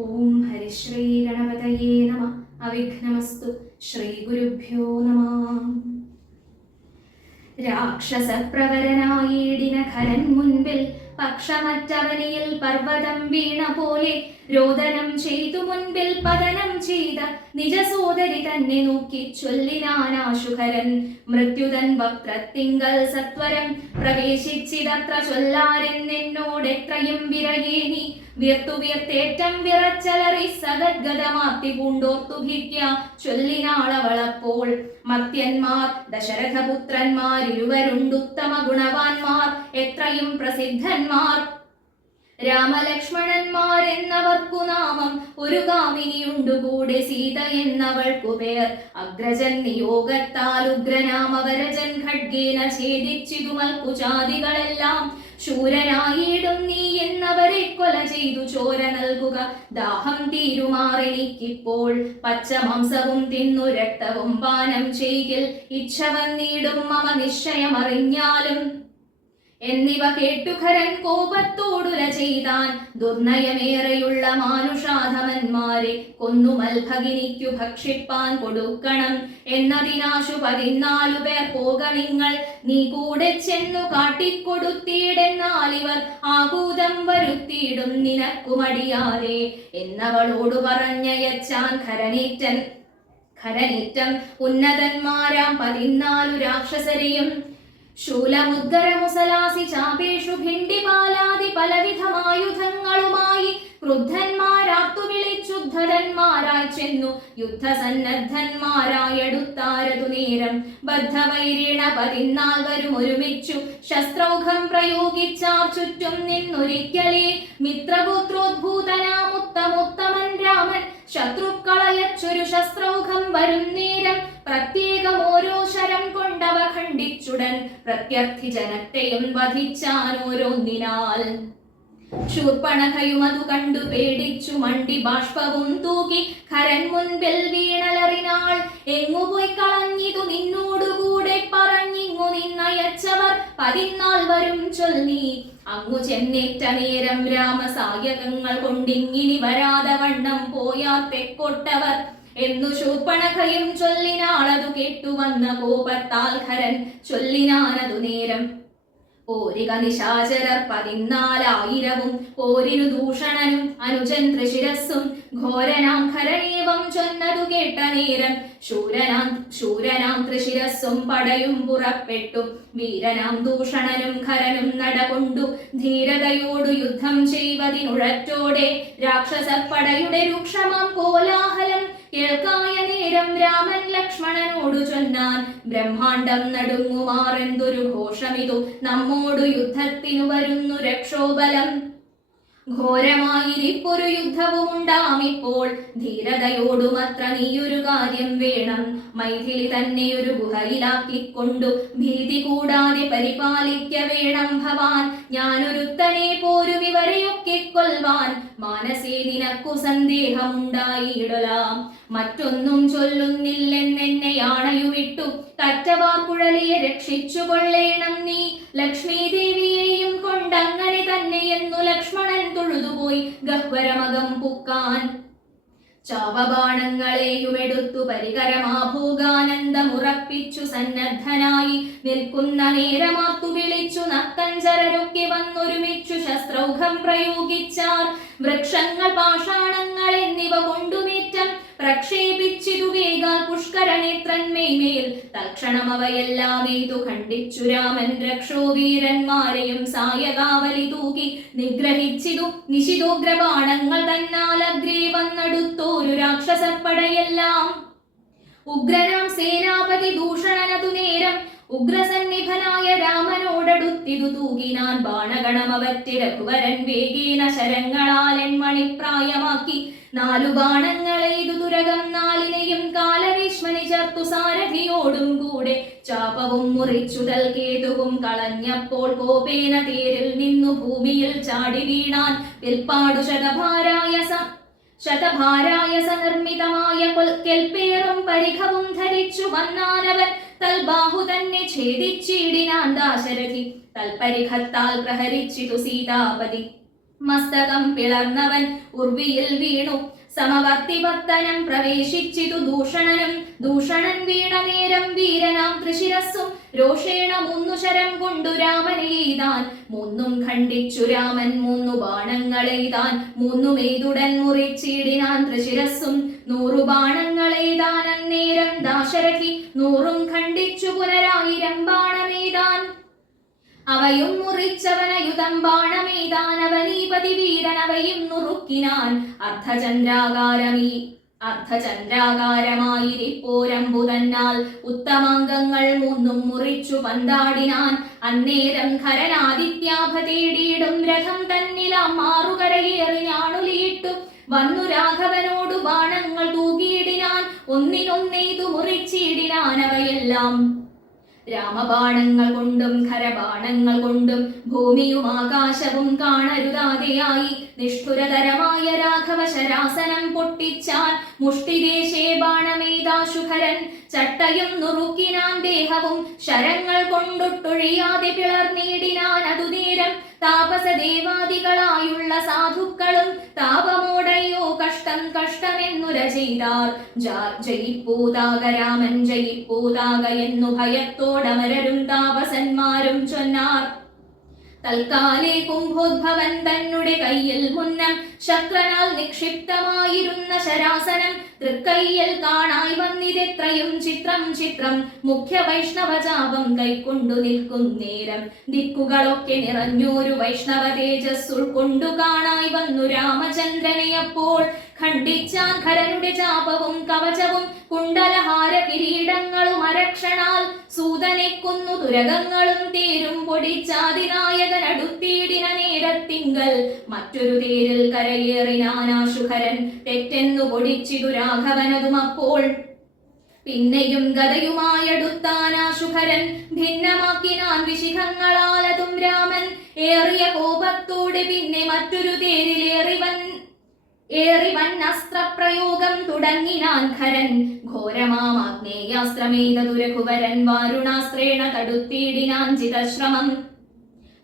ഓം ഹരിശ്രീ ഗണപതയേ നമ. അവിഘ്നമസ്തു. ശ്രീ ഗുരുഭ്യോ നമ. രാക്ഷസപ്രവരനായിടിന ഖരൻ മുൻപിൽ പക്ഷമറ്റവനിയിൽ പർവ്വതം വീണ പോലെ രോദനം ചെയ്തു മുൻപിൽ പതനം ചെയ്ത നിജസോദരി തന്നെ നോക്കി ചൊല്ലിനാനാശുഖരൻ. മൃത്യുതൻ വക്രത്തിങ്കൽ സത്വരം പ്രവേശിച്ചിതത്ര ചൊല്ലാരെന്നോടെത്രയും വിരകേ നീ വീർത്തു വീർത്തേറ്റം വിറച്ചലറി സഗദ്ഗതമാർത്തി പൂണ്ടോർത്തു ഭിക്ക ചൊല്ലിനാളവളപ്പോൾ. മർത്യന്മാർ ദശരഥപുത്രന്മാരിരുവരുണ്ടുത്തമ ഗുണവാന്മാർ എത്രയും പ്രസിദ്ധന്മാർ രാമലക്ഷ്മണന്മാരെന്നവർക്കു നാമം. ഒരു കാമിനിയുണ്ടുകൂടെ സീത എന്നവൾക്കു പേർ. അഗ്രജൻ നിയോഗത്താൽ ഉഗ്രനാമവരജൻ ഖഡ്ഗേന ഛേദിച്ചിതു മൽക്കുചാദികളെല്ലാം. ശൂരനായിടും നീ എന്നവരെ കൊല ചെയ്തു ചോര നൽകുക ദാഹം തീരുമാറെനിക്കിപ്പോൾ. പച്ചമാംസവും തിന്നു രക്തവും പാനം ചെയ്യിൽ ഇച്ഛ വന്നിടും മമ നിശ്ചയമറിഞ്ഞാലും എന്നിവ കേട്ടുഖരൻ കോപത്തോടുല ചെയ്താൻ. ദുർനയമേറെയുള്ള മാനുഷാധമന്മാരെ കൊന്നുമൽ ഭഗിനിക്കു ഭക്ഷിപ്പാൻ കൊടുക്കണം എന്നതിനാശു 14 പേർ പോക നിങ്ങൾ. നീ കൂടെ ചെന്നു കാട്ടിക്കൊടുത്തിയിടെന്നാലിവർ ആകൂതം വരുത്തിയിടും നിനക്കുമടിയാതെ എന്നവളോടു പറഞ്ഞയച്ചാൻ ഖരനേറ്റം ഉന്നതന്മാരാം 14 രാക്ഷസരെയും. ശൂലമുദ്ഗരമുസലാസി ചാപേഷു ഭിണ്ടിപാലാദി പലവിധമായുധങ്ങളുമായി ക്രുദ്ധന്മാരാർത്തു വിളിച്ചുദ്ധരന്മാരായി ചെന്നു യുദ്ധസന്നദ്ധന്മാരായടുത്താരതു നേരം. ബദ്ധവൈരീണ 14 ഒരുമിച്ചു ശസ്ത്രൗഘം പ്രയോഗിച്ചാർ ചുറ്റും നിന്നൊരിക്കലേ. മിത്രപുത്രോദ്ഭൂതനാമുത്തമോത്തമൻ രാമൻ ശത്രുക്കളയച്ചൊരു ശസ്ത്രൗഘം വരും നേരം പ്രത്യേകം ഓരോ ശരം കൊണ്ടവ ഖണ്ഡിച്ചുടൻ പ്രത്യർത്ഥി ജനത്തെയും വധിച്ചാൻ ഓരോന്നിനാൽ. ശൂർപ്പണഖയുമതു കണ്ടു പേടിച്ചു മണ്ടി ബാഷ്പവും തൂക്കി ഖരൻ മുൻപിൽ വീണലറിനാൾ. എങ്ങുപോയി കളഞ്ഞിതു നിന്നോടുകൂടെ പറഞ്ഞിങ്ങു നിന്നയച്ചവർ 14 ചൊല്ലി. അങ്ങു ചെന്നേറ്റ നേരം രാമസായകങ്ങൾ കൊണ്ടിങ്ങിനി വരാതെ വണ്ണം പോയാ തെക്കൊട്ടവർ എന്നു ശൂർപ്പണഖയും ചൊല്ലിനാളതു കേട്ടുവന്ന കോപത്താൽ ഖരൻ ചൊല്ലിനാനതു നേരം. ഓരിക നിശാചരർ 14,000 ഓരിനു ദൂഷണനും അനുജൻ ത്രിശിരസ്സും. ഘോരനാം ഖരനേവം ചൊന്നതു കേട്ട നേരം ശൂരനാം ത്രിശിരസ്സും പടയും പുറപ്പെട്ടു. വീരനാം ദൂഷണനും ഖരനും നടകൊണ്ടു ധീരതയോടു യുദ്ധം ചെയ്വതിനുഴറ്റോടെ. രാക്ഷസപ്പടയുടെ രൂക്ഷമാം കോലാഹലം കേൾക്കായ നേരം രാമൻ ലക്ഷ്മണനോടു ചൊന്നാൻ. ബ്രഹ്മാണ്ടം നടുങ്ങുമാറെന്തൊരു ഘോഷമിതു, നമ്മോടു യുദ്ധത്തിനു വരുന്നു രക്ഷോബലം. ഘോരമായിരിപ്പൊരു യുദ്ധവുമുണ്ടാമിപ്പോൾ. ധീരതയോടുമത്ര നീയൊരു കാര്യം വേണം. മൈഥിലി തന്നെ ഒരു ഗുഹയിലാക്കിക്കൊണ്ടു ഭീതി കൂടാതെ പരിപാലിക്ക വേണം ഭവാൻ. ഞാനൊരുത്തനെ പോരും ഇവരെയൊക്കെ കൊൽവാൻ. മാനസേ നിനക്കു സന്ദേഹമുണ്ടായിടലാം. മറ്റൊന്നും ചൊല്ലുന്നില്ലെന്നെന്നെ ആണയുവിട്ടു തറ്റവാർക്കുഴലിയെ രക്ഷിച്ചു കൊള്ളേണം നീ. ലക്ഷ്മീ ദേവിയെയും കൊണ്ടങ്ങനെ തന്നെയെന്നു ലക്ഷ്മണൻ തൊഴുതുപോയി ഗഹ്വരമകം പുക്കാൻ. ചാവബാണങ്ങളെയുമെടുത്തു പരികരമാഭോഗാനന്ദമുറപ്പിച്ചു സന്നദ്ധനായി നിൽക്കുന്ന നേരമാർത്തു വിളിച്ചു നക്തഞ്ചരരൊക്കെ വന്നൊരുമിച്ചു ശസ്ത്രൗഘം പ്രയോഗിച്ചാർ. വൃക്ഷങ്ങൾ പാഷാണങ്ങൾ എന്നിവ കൊണ്ടുമേറ്റം പ്രക്ഷേപിച്ചിതു വേഗാൽ പുഷ്കരനേത്രന്മേൽ. തൽക്ഷണം അവയെല്ലാം എയ്തു ഖണ്ഡിച്ചു രാമൻ രക്ഷോവീരന്മാരെയും സായകാവലി തൂക്കി നിഗ്രഹിച്ചിതു. നിശിതോഗ്രബാണങ്ങൾ തന്നാലഗ്രേ വന്നടുത്തോരു രാക്ഷസപ്പടയെല്ലാം. ഉഗ്രനാം സേനാപതി ദൂഷണനതു നേരം ഉഗ്രസന്നിഭനായ രാമനോടടുത്തിതു തൂകിനാൻ ബാണഗണമവറ്റി. രഘുവരൻ വേഗേന ശരങ്ങളാലൻ മണിപ്രായമാക്കി 4 ബാണങ്ങളെയ്തു തുരകം 4നെയും കാലഭീഷ്മനി ചേർത്തു സാരഥിയോടും കൂടെ. ചാപവും മുറിച്ചുതൽ കേതുവും കളഞ്ഞപ്പോൾ കോപേന തേരിൽ നിന്നു ഭൂമിയിൽ ചാടി വീണാൻ. പിൽപ്പാടു ശതഭാരായ സനിർമ്മിതമായ കെൽപ്പേറും പരിഘവും ധരിച്ചു വന്നാനവൻ. തൽബാഹു തന്നെ ഛേദിച്ചിടിനാൻ ദാശരഥി. തൽപരിഘത്താൽ പ്രഹരിച്ചിതു സീതാപതി. മസ്തകം പിളർന്നവൻ ഉർവിയിൽ വീണു. സമവർത്തിപത്തനം പ്രവേശിച്ചിതു ദൂഷണനും. ദൂഷണൻ വീണ നേരം വീരനാം തൃശിരസ്സും രോഷേണ 3 ശരം കൊണ്ടു രാമനെയ്താൻ. 3ഉം ഖണ്ഡിച്ചു രാമൻ 3 ബാണങ്ങളെയ്താൻ. 3ഉമേതുടൻ മുറിച്ചിടിനാൻ തൃശിരസ്സും. 100 ബാണങ്ങളെയ്താൻ അന്നേരം ദാശരഥി. 100ഉം ഖണ്ഡിച്ചു പുനരായിരം ബാണമെയ്താൻ. അവയും മുറിച്ചവനയുധം ബാണമെയ്താൻ. അവനീപതി വീരൻ അവയും നുറുക്കിനാൻ. അർദ്ധചന്ദ്രാകാരമായിരിപ്പോരമ്പു തന്നാൽ ഉത്തമാംഗങ്ങൾ 3ഉം മുറിച്ചു പന്താടിനാൻ. അന്നേരം ഖരനാദിത്യാഭ തേടിയിടും രഥം തന്നിലാം 6 കരയേറി ഞാണുലിയിട്ടു വന്നു രാഘവനോടു ബാണങ്ങൾ തൂകിയിടിനാൻ. ഒന്നിനൊന്നെയ്തു മുറിച്ചിടിനാൻ അവയെല്ലാം. രാമബാണങ്ങൾ കൊണ്ടും ഖരബാണങ്ങൾ കൊണ്ടും ഭൂമിയും ആകാശവും കാണരുതാതെയായി. നിഷ്ഠുരതരമായ രാഘവ ശരാസനം പൊട്ടിച്ചാൻ. മുഷ്ടിദേശേ ബാണമെയ്താശുഖരൻ. ചട്ടയും നുറുക്കിനാൻ ദേഹവും ശരങ്ങൾ കൊണ്ടൊട്ടൊഴിയാതെ പിളർന്നിടിനാൻ. അതുനേരം താപസദേവാദികളായുള്ള സാധുക്കളും താപമോടയോ കഷ്ടം കഷ്ടമെന്നുര ചെയ്താർ. ജയിപ്പൂതാക രാമൻ ജയിപ്പൂതാക എന്നു ഭയത്തോടമരരും താപസന്മാരും ചൊന്നാർ. തൽക്കാലേ കുംഭോദ്ഭവൻ തന്നുടെ കയ്യിൽ മുന്നം ശക്രനാൽ നിക്ഷിപ്തമായിരുന്ന ശരാസനം തൃക്കയ്യിൽ കാണായി വന്നിതെത്രയും ചിത്രം ചിത്രം. മുഖ്യ വൈഷ്ണവജാപം കൈക്കൊണ്ടു നിൽക്കും നേരം ദിക്കുകളൊക്കെ നിറഞ്ഞോരു വൈഷ്ണവ തേജസ് ഉൾക്കൊണ്ടു കാണായി വന്നു രാമചന്ദ്രനെ. അപ്പോൾ ഖണ്ഡിച്ചാൻ ഖരനുടെ ജാപവും കവചവും കുണ്ടലഹാര കിരീടങ്ങളും അരക്ഷണാൽ. സൂതനെ കൊന്നു തുരകങ്ങളും തേരും പൊടിച്ചാതിനായകൻ അടുത്തിടിന നേരത്തിങ്കൽ. മറ്റൊരു തേരിൽ കരയേറിനാനാശുഖരൻ. തെറ്റെന്നു പൊടിച്ചിതു രാഘവനതും അപ്പോൾ. പിന്നെയും ഗതയുമായടുത്താനാശുഖരൻ. ഭിന്നമാക്കിനാൻ വിശിഖങ്ങളാലതും രാമൻ. ഏറിയ കോപത്തോടെ പിന്നെ മറ്റൊരു തേരിലേറിവൻ അസ്ത്രപ്രയോഗം തുടങ്ങിനാൻ ഖരൻ. ഘോരമാഗ്നേയാസ്ത്രമേതതു രഘുവരൻ. വാരുണാസ്ത്രേണ തടുത്തിടിനാൻ ചിതശ്രമം.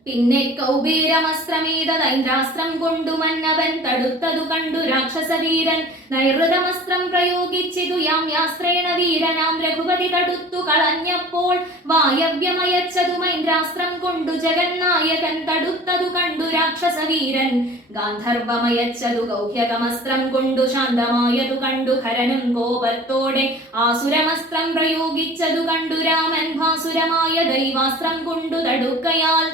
പിന്നെ കൗബീരമസ്ത്രമേതൈന്ദ്രാസ്ത്രം കൊണ്ടു മന്നവൻ തടുത്തതു കണ്ടു രാക്ഷസവീരൻ. നൈഋതമസ്ത്രം പ്രയോഗിച്ചിതു യാമ്യാസ്ത്രേണ വീരനാം രഘുപതി തടുത്തു കളഞ്ഞപ്പോൾ. വായവ്യമയച്ചതു മൈന്ദ്രാസ്ത്രം കൊണ്ടു ജഗന്നായകൻ തടുത്തതു കണ്ടു രാക്ഷസവീരൻ. ഗാന്ധർവമയച്ചതു ഗൗഹ്യകമസ്ത്രം കൊണ്ടു ശാന്തമായതു കണ്ടു ഖരനും കോപത്തോടെ. ആസുരമസ്ത്രം പ്രയോഗിച്ചതു കണ്ടു രാമൻ. ഭാസുരമായ ദൈവാസ്ത്രം കൊണ്ടു തടുക്കയാൽ.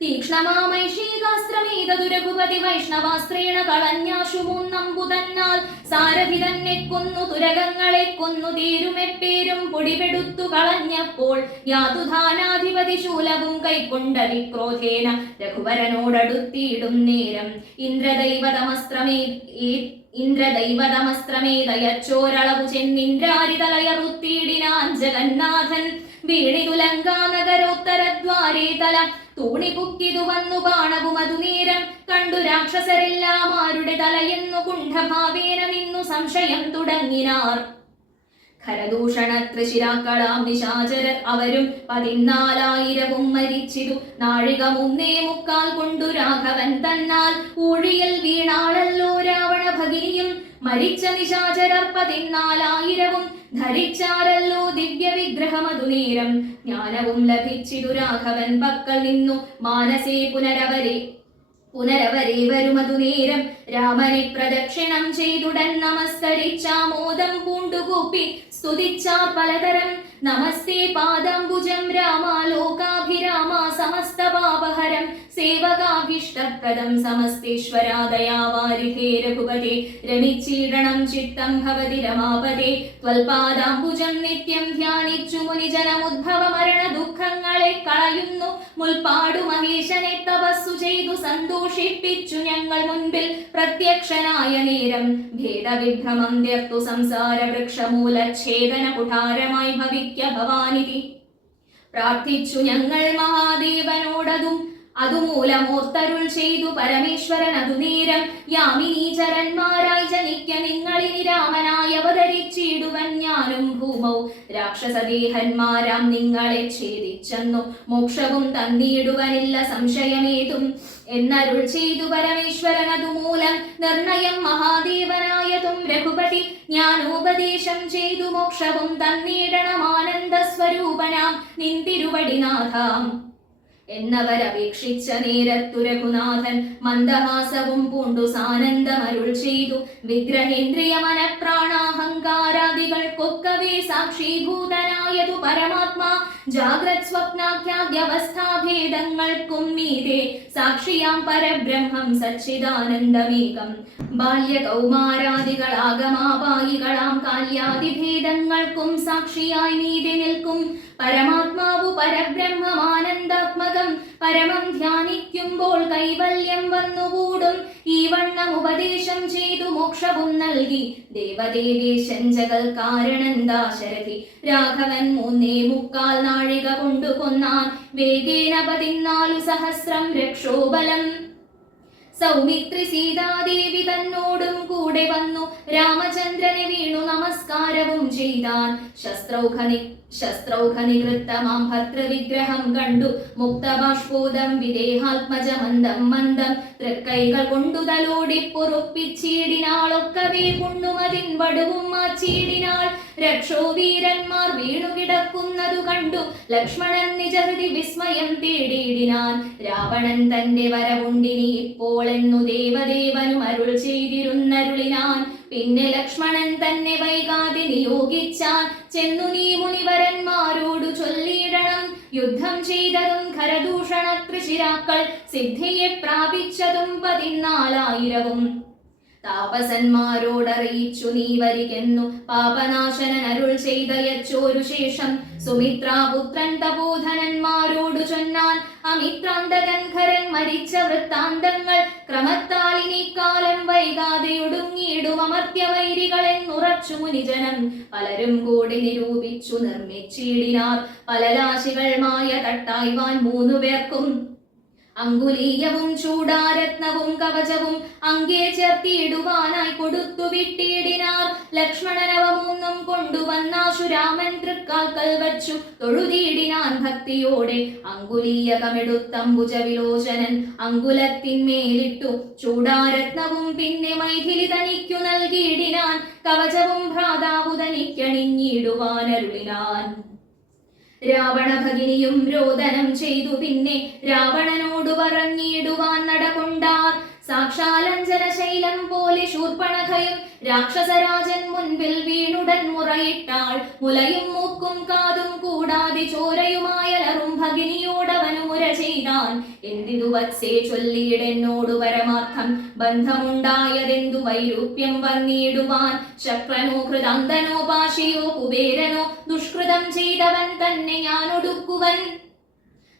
തീക്ഷ്ണമാമൈഷീകാസ്ത്രമേതതു രഘുപതി വൈഷ്ണവാസ്ത്രേണ കളഞ്ഞാശു 3 അമ്പു തന്നാൽ. സാരഥി തന്നെ കൊന്നു തുരകങ്ങളെ കൊന്നു തേരുമെപ്പേരും പൊടിപെടുത്തു കളഞ്ഞപ്പോൾ. യാതുധാനാധിപതി ശൂലവും കൈക്കൊണ്ടതിക്രോധേന രഘുവരനോടടുത്തിയിടും നേരം. ഇന്ദ്രദൈവതമസ്ത്രമേതയച്ചോരളവു ചെന്നിന്ദ്രാരിതലയറുത്തിയിടിനാൻ ജഗന്നാഥൻ. വീണിതുലങ്കാനഗരോത്തരദ്വാരേ തല തൂണിപുക്കിതു വന്നു ബാണവും അതുനേരം കണ്ടു രാക്ഷസരെല്ലാം ആരുടെ തലയെന്നു കുണ്ഠഭാവേന നിന്നു സംശയം തുടങ്ങിനാർ. ഖരദൂഷണ തൃശിരാക്കളാം നിശാചരർ അവരും 14,000 മരിച്ചിതു. നാഴിക 3.25 കൊണ്ടു രാഘവൻ തന്നാൽ. ഊഴിയിൽ വീണാളല്ലോ രാവണ ഭഗിനിയും. മരിച്ച നിശാചരർ 14,000 ധരിച്ചാരല്ലോ ദിവ്യ വിഗ്രഹമതുനേരം. ജ്ഞാനവും ലഭിച്ചിതു രാഘവൻ പക്കൽ നിന്നു. മാനസേ പുനരവരെ വരുമതുനേരം. രാമനെ പ്രദക്ഷിണം ചെയ്തുടൻ നമസ്കരിച്ചാമോദം പൂണ്ടുകൂപ്പി സ്തുതിച്ചാർ പലതരം. നമസ്തേ പാദാംബുജം രാമാലോകാഭിരാമ സമസ്തപാപഹരം. സേവകാഭീഷ്ടപ്രദം സമസ്തേശ്വരാദയാവാരിധേ രഘുപതേ. രമിച്ചീടണം ചിത്തം ഭവതി രമാപതേ. ത്വൽപാദാംബുജം നിത്യം ധ്യാനിച്ചു മുനിജനമുദ്ഭവ മരണ ദുഃഖങ്ങളെ കളയുന്നു. മുൽപ്പാടു മഹേശനെ തപസ്സു ചെയ്തു സന്തോഷിപ്പിച്ചു ഞങ്ങൾ മുൻപിൽ പ്രത്യക്ഷനായ നേരം. ഭേദവിഭ്രമം തീർത്തു സംസാര വൃക്ഷമൂലച്ഛേദന കുഠാരമായി ഭവിക്ക ഭവാനിധി. പ്രാർത്ഥിച്ചു ഞങ്ങൾ മഹാദേവനോടതും അതുമൂലമോർത്തരുൾ ചെയ്തു പരമേശ്വരൻ അതുനേരം. യാമിനീചരന്മാരായി ജനിക്ക നിങ്ങളിനി രാമനായി അവതരിച്ചിടുവൻ ഞാനും ഭൂമൗ. രാക്ഷസദേഹന്മാരാം നിങ്ങളെ ഛേദിച്ചെന്നു മോക്ഷവും തന്നിടുവനില്ല സംശയമേതും. എന്നരുൾ ചെയ്തു പരമേശ്വരൻ അതുമൂലം നിർണയം മഹാദേവനായതും രഘുപതി ജ്ഞാനോപദേശം ചെയ്തു മോക്ഷവും തന്നീടണം ആനന്ദ സ്വരൂപനാം നിന്തിരുവടിനാഥാം എന്നവരപേക്ഷിച്ച നേരത്തു രഘുനാഥൻ മന്ദഹാസവും പൂണ്ടു സാനന്ദമരുൾ ചെയ്തു വിഗ്രഹേന്ദ്രിയ മനഃപ്രാണാഹങ്കാരാദികൾക്കൊക്കവേ സാക്ഷീഭൂതനായതു പരമാത്മാ ജാഗ്രത് സ്വപ്നാഖ്യാദ്യവസ്ഥാഭേദങ്ങൾക്കും മീതെ സാക്ഷിയാം പരബ്രഹ്മം സച്ചിദാനന്ദമേകം ബാല്യകൗമാരാദികളാഗമാപായികളാം കാല്യാദിഭേദങ്ങൾക്കും സാക്ഷിയായി മീതെ നിൽക്കും പരമാത്മാവു പരബ്രഹ്മമാനന്ദാത്മകം പരമം ധ്യാനിക്കുമ്പോൾ കൈവല്യം വന്നുകൂടും ഈ വണ്ണം ഉപദേശം ചെയ്തു മോക്ഷവും നൽകി ദേവദേവേശൻ ജഗൽ കാരണൻ ദാശരഥി രാഘവൻ 3.25 നാഴിക കൊണ്ടു കൊന്നാൻ വേഗേന 14 സഹസ്രം രക്ഷോബലം സൗമിത്രി സീതാദേവി തന്നോടും കൂടെ വന്നു രാമചന്ദ്രനെ വീണു നമസ്കാരവും ചെയ്താൻ ശസ്ത്രൗഘനികൃത്തമാം ഭദ്രവിഗ്രഹം കണ്ടു മുക്തബാഷ്പോദം വിദേഹാത്മജ മന്ദം മന്ദം തൃക്കൈകൾ കൊണ്ടു തലോടി പൊറുപ്പിച്ചീടിനാളൊക്കവേ പുണ്ണുമതിൻ വടുവും മാച്ചീടിനാൾ രക്ഷോവീരന്മാർ വീണുകിടക്കുന്നതു കണ്ടു ലക്ഷ്മണൻ നിജഹൃതി വിസ്മയം തേടിയിടിനാൻ രാവണൻ തന്റെ വരവുണ്ടിനി ഇപ്പോൾ എന്നു ദേവദേവനും അരുൾ ചെയ്തിരുന്നരുളിനാൻ പിന്നെ ലക്ഷ്മണൻ തന്നെ വൈകാതെ നിയോഗിച്ചാൻ ചെന്നു നീ മുനിവരന്മാരോടു ചൊല്ലിയിടണം യുദ്ധം ചെയ്തതും ഖരദൂഷണ ത്രിശിരാക്കൾ സിദ്ധിയെ പ്രാപിച്ചതും 14,000 താപസന്മാരോടറിയിച്ചു നീ വരികെന്നു പാപനാശനൻ അരുൾ ചെയ്തയച്ചോരു ശേഷം സുമിത്രാപുത്രൻ തപോധനന്മാരോടു ചൊന്നാൻ അമിത്രാന്തകൻ ഖരൻ മരിച്ച വൃത്താന്തങ്ങൾ ക്രമത്താൽ ഇനി കാലം വൈകാതെ ഒടുങ്ങിയിടും അമർത്യവൈരികളെന്നുറച്ചു മുനിജനം പലരും കൂടി നിരൂപിച്ചു നിർമ്മിച്ചിടിനാർ പലരാശികൾ മായ തട്ടായ്വാൻ 3 പേർക്കും അങ്കുലീയവും ചൂടാരത്നവും കവചവും അങ്കേ ചേർത്തിയിടുവാനായി കൊടുത്തു വിട്ടിടിനാർ ലക്ഷ്മണനവ 3 കൊണ്ടുവന്നാശു രാമൻ തൃക്കാൽക്കൽ വച്ചു തൊഴുതിയിടിനാൻ ഭക്തിയോടെ അങ്കുലീയകമെടുത്തംബുജവിലോചനൻ അങ്കുലത്തിന്മേലിട്ടു ചൂടാരത്നവും പിന്നെ മൈഥിലി തനിക്കു നൽകിയിടിനാൻ കവചവും ഭ്രാതാവു തനിക്കണിഞ്ഞിടുവാനരുളിനാൻ രാവണ ഭഗിനിയും രോദനം ചെയ്തു പിന്നെ രാവണനോടു പറഞ്ഞിടുവാൻ നടകൊണ്ടാർ സാക്ഷാലഞ്ജന ശൈലം പോലെ ശൂർപ്പണഖയും രാക്ഷസരാജൻ മുൻപിൽ വീണുടൻ മുറയിട്ടാൾ മുലയും മൂക്കും കാതും കൂടാതെ ചോരയുമായലറും ഭഗിനിയോടവനു മുര ചെയ്താൻ എന്തിതു വത്സേ ചൊല്ലിയിടെന്നോടു പരമാർത്ഥം ബന്ധമുണ്ടായതെന്തു വൈരൂപ്യം വന്നിടുവാൻ ശക്രനോ കൃതാന്തനോ പാശിയോ കുബേരനോ ദുഷ്കൃതം ചെയ്തവൻ തന്നെ ഞാനൊടുക്കുവൻ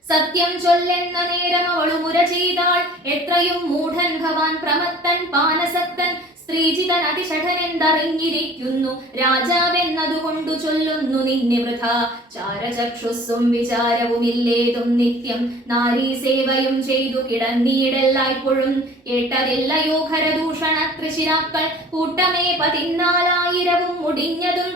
സത്യം ചൊല്ലെന്ന നേരം അവളു മുര ചെയ്താൾ എത്രയും മൂഢൻ ഭവാൻ പ്രമത്തൻ പാനസക്തൻ സ്ത്രീജിതൻ അതിഷഠനെന്തറിഞ്ഞിരിക്കുന്നു രാജാവെന്നതുകൊണ്ടു ചൊല്ലുന്നു നിന്നെ വൃഥ ചാരചക്ഷുസ്സും വിചാരവുമില്ലേതും നിത്യം നാരീ സേവയും ചെയ്തു കിടന്നീടെല്ലായ്പ്പോഴും കേട്ടതെല്ലയോ ഖരദൂഷണ ത്രിശിരാക്കൾ കൂട്ടമേ 14,000 മുടിഞ്ഞതും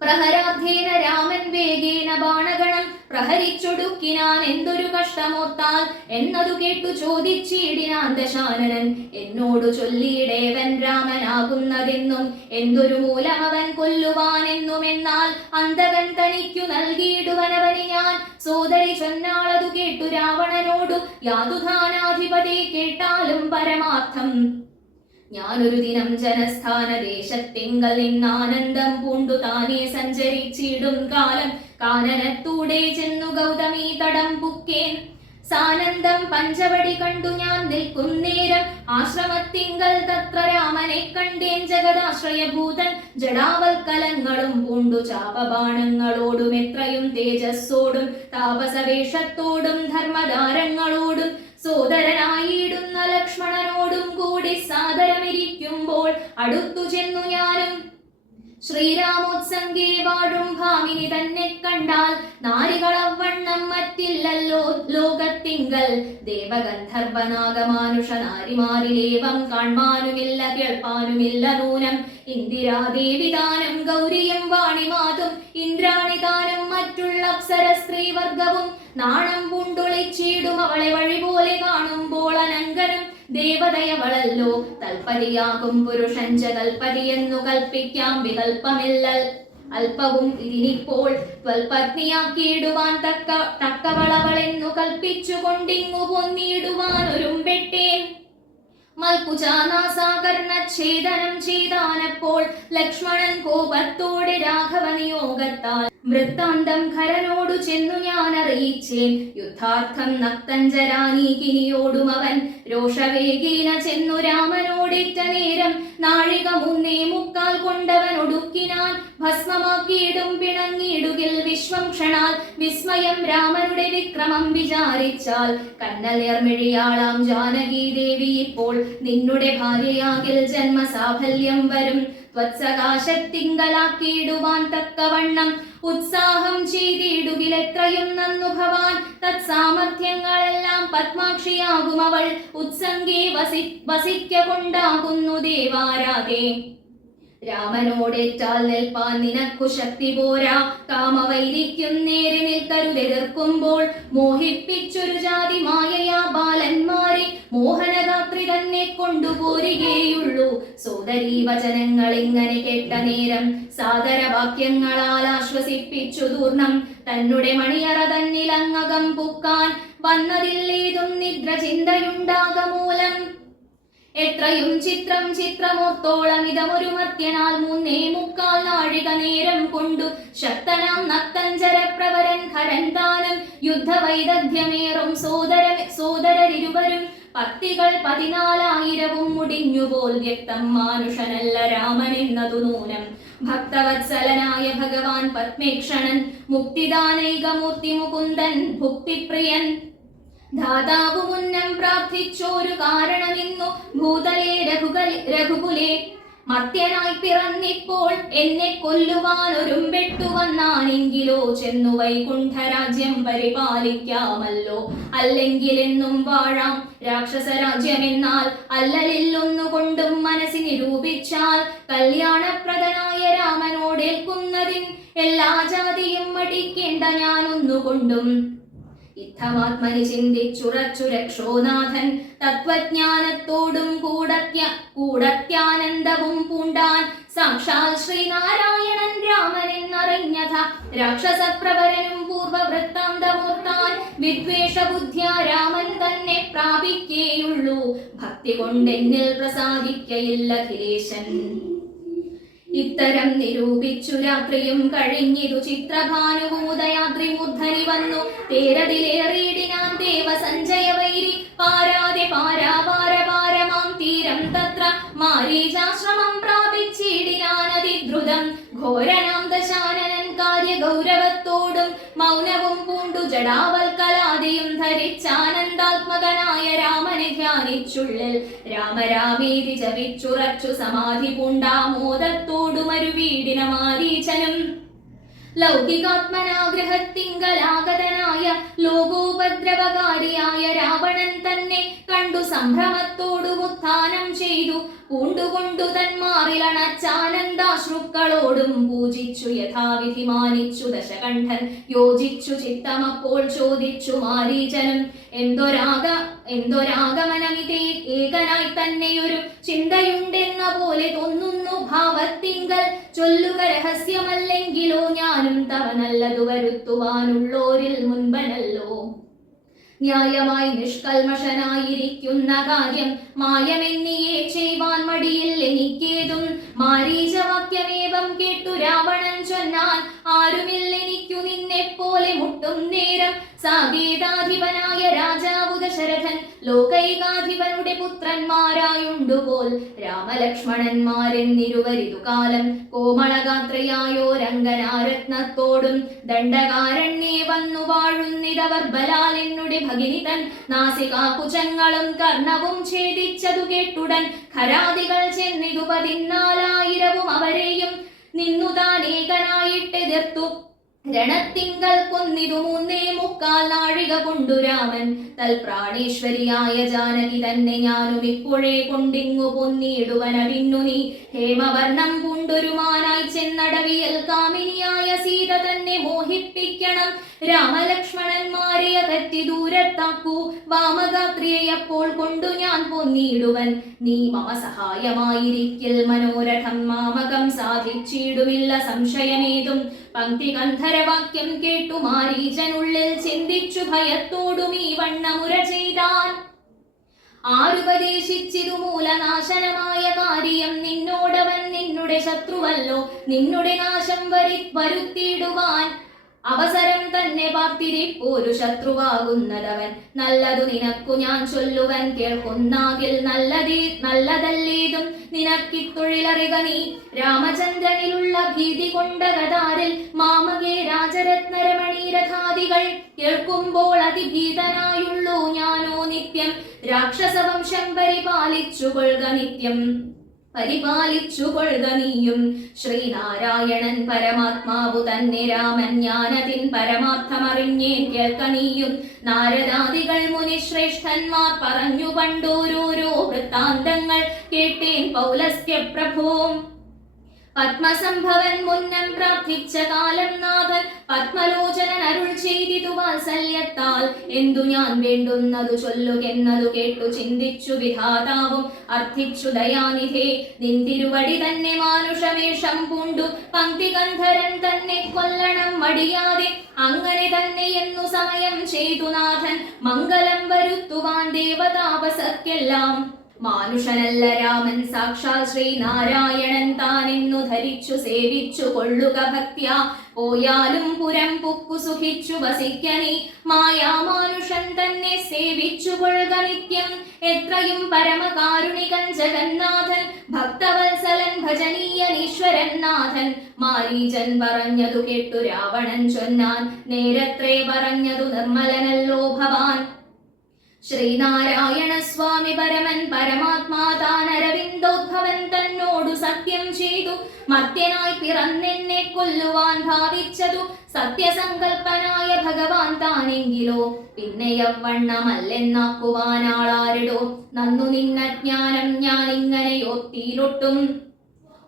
പ്രഹരാധേന രാമൻ വേഗേന ബാണഗണം പ്രഹരിച്ചൊടുക്കിനാൻ എന്തൊരു കഷ്ടമോർത്താൽ എന്നതു കേട്ടു ചോദിച്ചിടിനാൻ ദശാനനൻ എന്നോടു ചൊല്ലിയിടേവൻ രാമനാകുന്നതെന്നും എന്തൊരു മൂലം അവൻ കൊല്ലുവാനെന്നുമെന്നാൽ അന്തകൻ തനിക്കു നൽകിയിടുവനവന് ഞാൻ സോദരി ചൊന്നാളതു കേട്ടു രാവണനോടു യാതുധാനാധിപതി കേട്ടാലും പരമാർത്ഥം ഞാനൊരു ദിനം ജനസ്ഥാന ദേശത്തിങ്കൽ നിന്നാനന്ദം പൂണ്ടു താനേ സഞ്ചരിച്ചിടും കാലം കാനനത്തൂടെ ചെന്നു ഗൗതമീ തടം പുക്കേൻ സാനന്ദം പഞ്ചവടി കണ്ടു ഞാൻ നിൽക്കും നേരം ആശ്രമത്തിങ്കൽ തത്ര രാമനെ കണ്ടേൻ ജഗദാശ്രയഭൂതൻ ജടാവൽക്കലങ്ങളും പൂണ്ടു ചാപബാണങ്ങളോടും എത്രയും തേജസ്സോടും താപസവേഷത്തോടും ധർമ്മധാരങ്ങളോടും സോദരനായിടുന്ന ലക്ഷ്മണനോടും കൂടി സാദരമിരിക്കുമ്പോൾ അടുത്തു ചെന്നു ഞാനും ശ്രീരാമോത്സംഗേ വാഴും ഭാമിനി തന്നെ കണ്ടാൽ നാരികളവണ്ണം മറ്റില്ലല്ലോ ലോകത്തിങ്കൽ. ദേവഗന്ധർവനാഗമാനുഷ നാരിമാരിലേവം കാൺമാനുമില്ല കേൾപ്പാനുമില്ല നൂനം. ഇന്ദിരാദേവി താനും ഗൗരിയും വാണിമാതും ഇന്ദ്രാണിതാനും മറ്റുള്ള അപ്സര സ്ത്രീവർഗവും നാണം പൂണ്ടൊളിച്ചിടും അവളെ വഴി പോലെ കാണുമ്പോൾ അനങ്കനും. ദേവതയവളല്ലോ തൽപതിയാകും പുരുഷഞ്ച തൽപതിയെന്നു കൽപ്പിക്കാം വികൽപ്പമില്ല അല്പവും. ഇതിനിപ്പോൾ ത്വൽപത്നിയാക്കിയിടുവാൻ തക്കവളവളെന്നു കൽപ്പിച്ചുകൊണ്ടിങ്ങു പൊന്നിടുവാൻ ഒരുമ്പെട്ടേൻ. മൽപുജാനാസാകർണച്ഛേദനം ചെയ്താനപ്പോൾ ലക്ഷ്മണൻ കോപത്തോടെ രാഘവ നിയോഗത്താൽ വൃത്താന്തം ഖരനോടു ചെന്നു ഞാൻ അറിയിച്ചേൻ. യുദ്ധാർത്ഥം നക്തഞ്ചരാനീകിനിയോടും അവൻ രോഷവേഗീന ചെന്നു രാമനോടിറ്റ നേരം നാഴിക 3.75 കൊണ്ടവൻ ഒടുക്കിനാൻ. ഭസ്മമാക്കിയിടും പിണങ്ങിയിടുകിൽ വിശ്വം ക്ഷണാൽ. വിസ്മയം രാമനുടെ വിക്രമം വിചാരിച്ചാൽ കന്നൽ നേർമിഴിയാളാം ജാനകി ദേവി ഇപ്പോൾ നിന്നുടെ ഭാര്യയാകിൽ ജന്മസാഫല്യം വരും. ത്വത്സകാശത്തിങ്കലാക്കിയിടുവാൻ തക്കവണ്ണം ഉത്സാഹം ചെയ്തിടുകിലെത്രയും നന്നു ഭവാൻ. തത്സാമർഥ്യങ്ങളെല്ലാം പത്മാക്ഷിയാകും അവൾ ഉത്സംഗേ വസിക്ക കൊണ്ടാകുന്നു ദേവാരാധേ. രാമനോടേറ്റാൽ നിൽപ്പാൻ നിനക്കു ശക്തി പോരാ. കാമവൈരിക്കും നേരെ നിൽക്കരുതെതിർക്കുമ്പോൾ മോഹിപ്പിച്ചൊരു ജാതി മായയാ ബാലന്മാരെ മോഹനഗാത്രി തന്നെ കൊണ്ടുപോരുകയുള്ളൂ. സോദരീ വചനങ്ങൾ ഇങ്ങനെ കേട്ട നേരം സാദരവാക്യങ്ങളാൽ ആശ്വസിപ്പിച്ചു ദൂർണം. തന്നെ മണിയറ തന്നിലങ്ങകം പുക്കാൻ വന്നതില്ലേതും നിദ്ര ചിന്തയുണ്ടാകമൂലം. എത്രയും ചിത്രമോർത്തോളം ഇതമൊരു മർത്യനാൽ 3.75 നാഴിക നേരം കൊണ്ടു ശക്തനാം നക്തഞ്ചരപ്രവരൻ ഖരൻ താനും യുദ്ധവൈദഗ്ധ്യമേറും സോദരരിരുവരും പത്തികൾ 14,000 മുടിഞ്ഞുപോൽ വ്യക്തം. മാനുഷനല്ല രാമൻ എന്നതു നൂനം. ഭക്തവത്സലനായ ഭഗവാൻ പത്മേക്ഷണൻ മുക്തിദാനൈകമൂർത്തി മുകുന്ദൻ ഭുക്തിപ്രിയൻ. ധാതാവു മുന്നം പ്രാർത്ഥിച്ചോരു കാരണമിന്നു ഭൂതലേ രഘുകുലേ. മർത്യനായി പിറന്നിപ്പോൾ എന്നെ കൊല്ലുവാൻ ഒരുമ്പെട്ടു വന്നാനെങ്കിലോ ചെന്നു വൈകുണ്ഠരാജ്യം പരിപാലിക്കാമല്ലോ. അല്ലെങ്കിൽ എന്നും വാഴാം രാക്ഷസരാജ്യമെന്നാൽ അല്ലലില്ലൊന്നുകൊണ്ടും മനസ്സി നിരൂപിച്ചാൽ കല്യാണപ്രദനായ രാമനോടേൽക്കുന്നതിൻ എല്ലാ ജാതിയും മടിക്കേണ്ട ഞാനൊന്നുകൊണ്ടും. ഇത്തമാത്മനി ചിന്തിച്ചുറച്ചു രക്ഷോനാഥൻ തത്വജ്ഞാനത്തോടും കൂടത്യാനന്ദവും പൂണ്ടാൻ. സാക്ഷാൽ ശ്രീനാരായണൻ രാമൻ എന്നറിഞ്ഞഥ രാക്ഷസപ്രവരനും പൂർവവൃത്താന്തമോർത്താൻ. വിദ്വേഷബുദ്ധ്യാ രാമൻ തന്നെ പ്രാപിക്കേയുള്ളൂ. ഭക്തി കൊണ്ടെന്നിൽ പ്രസാദിക്കയില്ല അഖിലേശൻ. ഇത്തരം നിരൂപിച്ചു രാത്രിയും കഴിഞ്ഞിതു ചിത്രഭാനുഭൂതയാത്രി മൂർധനി വന്നു. തേരതിലേറിയിടിനാൻ ദേവസഞ്ജയ വൈരി പാരാതെ പാരാപാരപാരമാം തീരം തത്ര മാരീചാശ്രമം പ്രാപിച്ചിടിനാനതിദ്രുതം. ഘോരനാം ദശാനനൻ കാര്യഗൗരവത്തോടും മൗനവും പൂണ്ടു ജടാവൽക്കലാദിയും ധരിച്ചാനന്ദാത്മകനായ രാമനെ ധ്യാനിച്ചുള്ളിൽ രാമരാമേതി ജപിച്ചുറച്ചു സമാധി പൂണ്ടാമോദത്തോടുമരുവീടിന മാരീചനും. ലൗകികാത്മനാഗ്രഹത്തിങ്കലാഗതനായ ലോകോപദ്രവകാരിയായ രാവണൻ തന്നെ കണ്ടു സംഭ്രമത്തോടു ഉത്ഥാനം ചെയ്തു. പൂണ്ടുകൊണ്ടു തന്മാറിലണച്ചാനന്ദാശ്രുക്കളോടും പൂജിച്ചു യഥാവിധി മാനിച്ചു ദശകണ്ഠൻ. യോജിച്ചു ചിത്തമപ്പോൾ ചോദിച്ചു മാരീചനും എന്തൊരാഗമനമിതേ ഏകനായി തന്നെയൊരു ചിന്തയുണ്ടെന്ന പോലെ തോന്നുന്നു ഭാവത്തിങ്കൽ. ചൊല്ലുക രഹസ്യമല്ലെങ്കിലോ ഞാനും തവ നല്ലതു വരുത്തുവാനുള്ളോരിൽ മുൻപനല്ലോ. ന്യായമായി നിഷ്കൽമഷനായിരിക്കുന്ന കാര്യം മായമെന്നിയെ ചെയ്യുവാൻ മടിയിൽ എനിക്കേതും. മാരീചവാക്യമേവം കേട്ടു രാവണൻ ചൊന്നാൻ ആരുമില്ലെനിക്കു നിന്നെപ്പോലെ മുട്ടും നേരം. സാകേതാധിപനായ രാജാവു ദശരഥൻ ലോകൈകാധിപനുടെ പുത്രന്മാരായുണ്ടുപോൽ രാമലക്ഷ്മണന്മാരെന്നിരുവരിതു കാലം. കോമളഗാത്രയായോ രംഗനാരത്നത്തോടും ദണ്ഡകാരണ്യേ വന്നു വാഴുന്നിതവർ ബലാൽ എന്നുടെ ഭഗിനിതൻ. നാസികാകുചങ്ങളും കർണവും ഛേദിച്ചതു കേട്ടുടൻ ഖരാദികൾ ചെന്നിതു 14,000 അവരെയും നിന്നു താൻ ഏകനായിട്ടെതിർത്തു രണത്തിങ്കൽ കൊന്നിതു 3.25 നാഴിക കൊണ്ടു രാമൻ. തൽ പ്രാണേശ്വരിയായ ജാനകി തന്നെ ഞാനും ഇപ്പോഴേ കൊണ്ടിങ്ങു പൊന്നിടുവനതിന്നു നീ. ഹേമവർണം പൂണ്ടൊരു മാനായി ചെന്നടവിയൽ കാമിനിയായ സീത തന്നെ മോഹിപ്പിക്കണം. രാമലക്ഷ്മണന്മാരെ അകറ്റി ദൂരത്താക്കൂ. വാമഗാത്രിയെ അപ്പോൾ കൊണ്ടു ഞാൻ പൊന്നിടുവൻ. നീ മമ സഹായമായിരിക്കിൽ മനോരഥം മാമകം സാധിച്ചിടുമില്ല സംശയമേതും. പങ്ക്തി ഗന്ധരവാക്യം കേട്ടു മാരീചനുള്ളിൽ ചിന്തിച്ചു ഭയത്തോടും ഈ വണ്ണമുര ചെയ്താൻ. ആരുപദേശിച്ചിതു മൂലനാശനമായ കാര്യം നിന്നോടവൻ നിന്നുടെ ശത്രുവല്ലോ. നിന്നുടെ നാശം വരുത്തിയിടുവാൻ അവസരം തന്നെ പാർത്തിരിപ്പോരു ശത്രുവാകുന്നതവൻ. നല്ലതു നിനക്കു ഞാൻ ചൊല്ലുവൻ കേൾക്കുന്നാകിൽ നല്ലതല്ലേതും നിനക്കിത്തൊഴിലറിക നീ. രാമചന്ദ്രനിലുള്ള ഭീതി കൊണ്ട ഗതാരിൽ മാമകേ രാജരത്നരമണീരഥാദികൾ കേൾക്കുമ്പോൾ അതിഭീതനായുള്ളൂ ഞാനോ നിത്യം. രാക്ഷസവംശം പരിപാലിച്ചുകൊള്ളുക നീയും. ശ്രീനാരായണൻ പരമാത്മാവു തന്നെ രാമൻ ഞാനതിൻ പരമാർത്ഥമറിഞ്ഞേൻ കേൾക്ക നീയും. നാരദാദികൾ മുനിശ്രേഷ്ഠന്മാർ പറഞ്ഞു പണ്ടോരോരോ വൃത്താന്തങ്ങൾ കേട്ടേൻ പൗലസ്ത്യ പ്രഭോ. പത്മസംഭവൻ മുന്നം പ്രാർത്ഥിച്ച കാലം നാഥൻ പത്മലോചനൻ അരുൾ ചെയ്തിതു വാത്സല്യത്താൽ. എന്തു ഞാൻ വേണ്ടുന്നതു ചൊല്ലുകെന്നതു കേട്ടു ചിന്തിച്ചു വിധാതാവും അർത്ഥിച്ചു ദയാനിധേ. നിൻ തിരുവടി തന്നെ മാനുഷമേഷം പൂണ്ടു പങ്ക്തിഗന്ധരൻ തന്നെ കൊല്ലണം മടിയാതെ. അങ്ങനെ തന്നെ എന്നു സമയം ചെയ്തു നാഥൻ മംഗളം വരുത്തുവാൻ ദേവതാപസർക്കെല്ലാം. മാനുഷനല്ല രാമൻ സാക്ഷാൽ ശ്രീനാരായണൻ താനെന്നു ധരിച്ചു സേവിച്ചു കൊള്ളുക ഭക്ത്യാ. പോയാലും പുരം പുക്കു സുഖിച്ചു വസിക്കനി മായാമാനുഷൻ തന്നെ സേവിച്ചു കൊള്ളുക നിത്യം. എത്രയും പരമകാരുണികൻ ജഗന്നാഥൻ ഭക്തവത്സലൻ ഭജനീയനീശ്വരൻ നാഥൻ. മാരീചൻ പറഞ്ഞതു കേട്ടു രാവണൻ ചൊന്നാൻ നേരത്രേ പറഞ്ഞതു നിർമ്മലനല്ലോ ഭവാൻ. ശ്രീനാരായണ സ്വാമി പരമൻ പരമാത്മാ താൻ അരവിന്ദോദ്ഭവൻ തന്നോടു സത്യം ചെയ്തു. മർത്യനായി പിറന്നെന്നെ കൊല്ലുവാൻ ഭാവിച്ചതു സത്യസങ്കൽപ്പനായ ഭഗവാൻ താനെങ്കിലോ പിന്നെ യവണ്ണമല്ലെന്നാക്കുവാനാളാരിടോ. നന്നു നിന്ന ജ്ഞാനം ഞാൻ ഇങ്ങനെയോർത്തിയിലൊട്ടും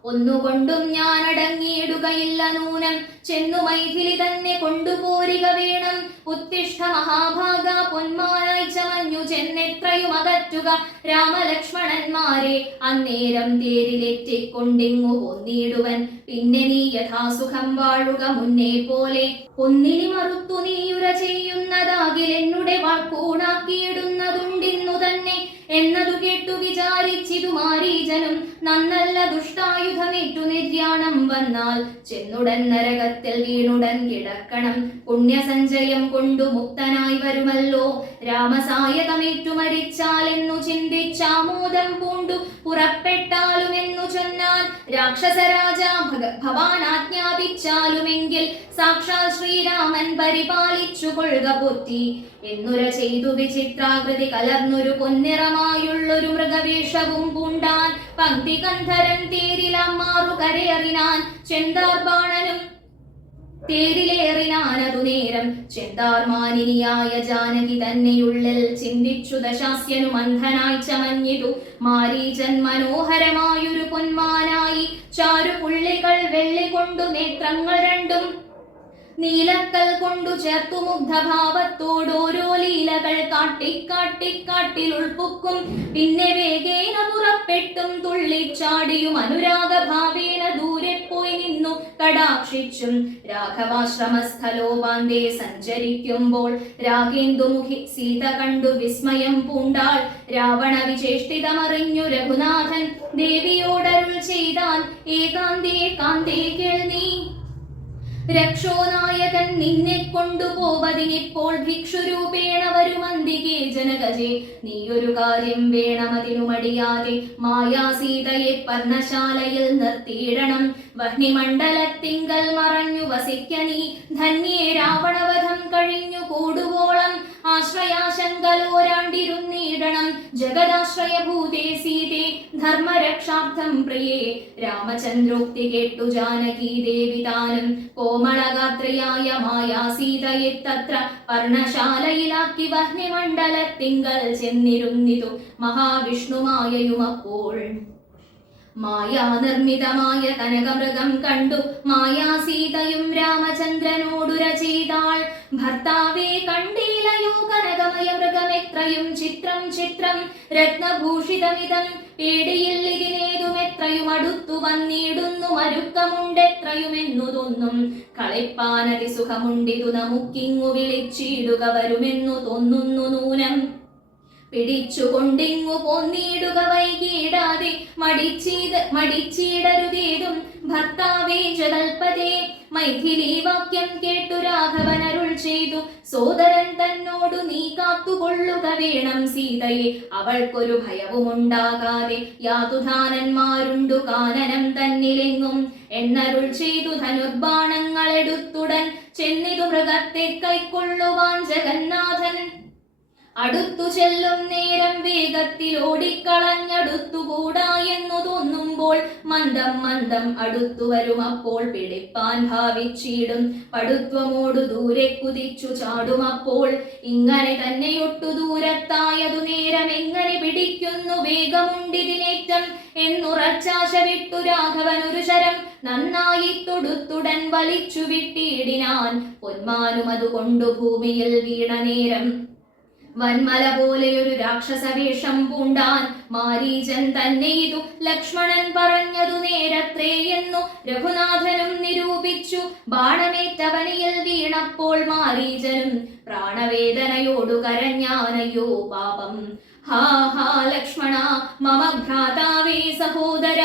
ഒന്നുകൊണ്ടും ഞാൻ അടങ്ങിയിടുകയില്ല നൂനം. ചെന്നു മൈഥിലി തന്നെ കൊണ്ടുപോരിക വേണം. ഉത്തിഷ്ഠ മഹാഭാഗ പൊന്മാനായി ചമഞ്ഞു ചെന്നെത്രയും അകറ്റുക രാമലക്ഷ്മണന്മാരെ. അന്നേരം തേരിലെറ്റിക്കൊണ്ടിങ്ങു പൊന്നിടുവൻ. പിന്നെ നീ യഥാസുഖം വാഴുക മുന്നേ പോലെ. ഒന്നിനി മറുത്തു നീയുര ചെയ്യുന്നതാകിൽ എന്നുടെ വാൾക്കൂണാക്കിയിടുന്നതുണ്ടിന്നു തന്നെ എന്നതു കേട്ടു വിചാരിച്ചിതു മാരീചനും. നന്നല്ല ദുഷ്ടായുധമേറ്റു നിര്യാണം വന്നാൽ ചെന്നുടൻ നരകത്തിൽ വീണുടൻ കിടക്കണം. പുണ്യസഞ്ചയം കൊണ്ടു മുക്തനായി വരുമല്ലോ. രാമസായകമേറ്റു മരിച്ചാലെന്നു ചിന്തിച്ചാമോദം പൂണ്ടു പുറപ്പെട്ടാലുമെന്നു ചൊന്നാൽ. രാക്ഷസരാജ ഭവാൻ ആജ്ഞാപിച്ചാലുമെങ്കിൽ സാക്ഷാൽ ശ്രീരാമൻ പരിപാലിച്ചു കൊള്ളുക പോറ്റി. എന്നുര ചെയ്തു വിചിത്രാകൃതി കലർന്നൊരു പൊന്നിറമായുള്ളൊരു മൃഗവേഷവും പൂണ്ടാൻ. പങ്ക്തിഗന്ധരൻ തേരിലമ്മാറു കരയറിനാൻ. ചെന്താർബാണനും തേരിലേറിനാനതു നേരം. ചെന്താർമാനിനിയായ ജാനകി തന്നെയുള്ളിൽ ചിന്തിച്ചു ദശാസ്യനു മന്ധനായി ചമഞ്ഞിതു. മാരീചൻ മനോഹരമായൊരു പൊന്മാനായി. ചാരുപുള്ളികൾ വെള്ളികൊണ്ടു നേത്രങ്ങൾ രണ്ടും നീലക്കൽ കൊണ്ടു ചേർത്തു മുഗ്ധഭാവത്തോടോരോ ലീലകൾ കാട്ടിക്കാട്ടിൽ ഉൾപ്പുക്കും. പിന്നെ വേഗേന പുറപ്പെട്ടും തുള്ളിച്ചാടിയും അനുരാഗഭാവേന ദൂരെ പോയി നിന്നു കടാക്ഷിച്ചും. രാഘവാശ്രമസ്ഥലോപാന്തേ സഞ്ചരിക്കുമ്പോൾ രാഗേന്ദുമുഖി സീത കണ്ടു വിസ്മയം പൂണ്ടാൾ. രാവണ വിചേഷ്ടിതമറിഞ്ഞു രഘുനാഥൻ ദേവിയോടരുൾ ചെയ്താൻ. ഏകാന്തേ കാന്തേ കേൾനീ. രക്ഷോനായകൻ നിന്നെ കൊണ്ടുപോവതിനിപ്പോൾ ഭിക്ഷുരൂപേണ വരുമന്തികേ ജനകജേ. നീയൊരു കാര്യം വേണമതിനു മടിയാതെ മായാസീതയെ പർണശാലയിൽ നിർത്തിയിടണം. വഹ്നിമണ്ഡലത്തിങ്കൽ മറഞ്ഞു വസിക്ക നീ. ധന്യേ രാവണവധം കഴിഞ്ഞു കൂടുവോളം ആശ്രയാശങ്കലോരാണ്ടിരുന്നീടണം ജഗദാശ്രയഭൂതേ സീതേ ധർമ്മരക്ഷാർത്ഥം പ്രിയേ. രാമചന്ദ്രോക്തി കേട്ടു ജാനകീ ദേവി താനും കോമളഗാത്രയായ മായാ സീതയെ തത്ര പർണശാലയിലാക്കി വഹ്നിമണ്ഡലത്തിങ്കൽ ചെന്നിരുന്നിതു മഹാവിഷ്ണുമായയുമപ്പോൾ. മായാനിർമ്മിതമായ കനകമൃഗം കണ്ടു മായാസീതയും രാമചന്ദ്രനോടുര ചെയ്താൾ. ഭർത്താവേ കണ്ടീലയോ കനകമയ മൃഗമെത്രയും ചിത്രം ചിത്രം രത്നഭൂഷിതമിതം. പേടിയിൽ ഇതിനേതുമെത്രയും അടുത്തു വന്നിടുന്നു മരുക്കമുണ്ടെത്രയുമെന്നു തോന്നും. കളിപ്പാനതി സുഖമുണ്ടിതു നമുക്കിങ്ങു വിളിച്ചിടുക വരുമെന്നു തോന്നുന്നു നൂനം. പിടിച്ചുകൊണ്ടിങ്ങു പോന്നിടുക വൈകിടാതെ മടിച്ചിടരുതേതും ഭർത്താവേ ജഗൽപതേ. മൈഥിലി വാക്യം കേട്ടു രാഘവനരുൾ ചെയ്തു സോദരൻ തന്നോടു നീ കാത്തുകൊള്ളുക വേണം സീതയെ. അവൾക്കൊരു ഭയവുമുണ്ടാകാതെ യാതുധാനന്മാരുണ്ടു കാനനം തന്നിലെങ്ങും എന്നരുൾ ചെയ്തു ധനുർബാണങ്ങളെടുത്തുടൻ ചെന്നിതു മൃഗത്തെ കൈക്കൊള്ളുവാൻ ജഗന്നാഥൻ. അടുത്തു ചെല്ലും നേരം വേഗത്തിൽ ഓടിക്കളഞ്ഞടുത്തുകൂടാ എന്നു തോന്നുമ്പോൾ മന്ദം മന്ദം അടുത്തു വരും അപ്പോൾ പിടിപ്പാൻ ഭാവിച്ചിടും പടുത്വമോടു ദൂരെ കുതിച്ചു ചാടുമപ്പോൾ. ഇങ്ങനെ തന്നെയൊട്ടു ദൂരത്തായതു നേരം എങ്ങനെ പിടിക്കുന്നു വേഗമുണ്ടിതിനേറ്റം എന്നുറച്ചാശ വിട്ടു രാഘവൻ ഒരു ശരം നന്നായി തൊടുത്തുടൻ വലിച്ചു വിട്ടിടിനാൻ. പൊന്മാനും അതുകൊണ്ടു ഭൂമിയിൽ വീണ നേരം വന്മല പോലെയൊരു രാക്ഷസവേഷം പൂണ്ടാൻ. മാരീചൻ തന്നെ ഇതു ലക്ഷ്മണൻ പറഞ്ഞതു നേരത്രേ എന്നു രഘുനാഥനും നിരൂപിച്ചു. ബാണമേറ്റവനിയിൽ വീണപ്പോൾ മാരീചനും പ്രാണവേദനയോടു കരഞ്ഞാനയോ പാപം. ഹാ ഹാ ലക്ഷ്മണ മമ ഭ്രാതാവേ സഹോദര.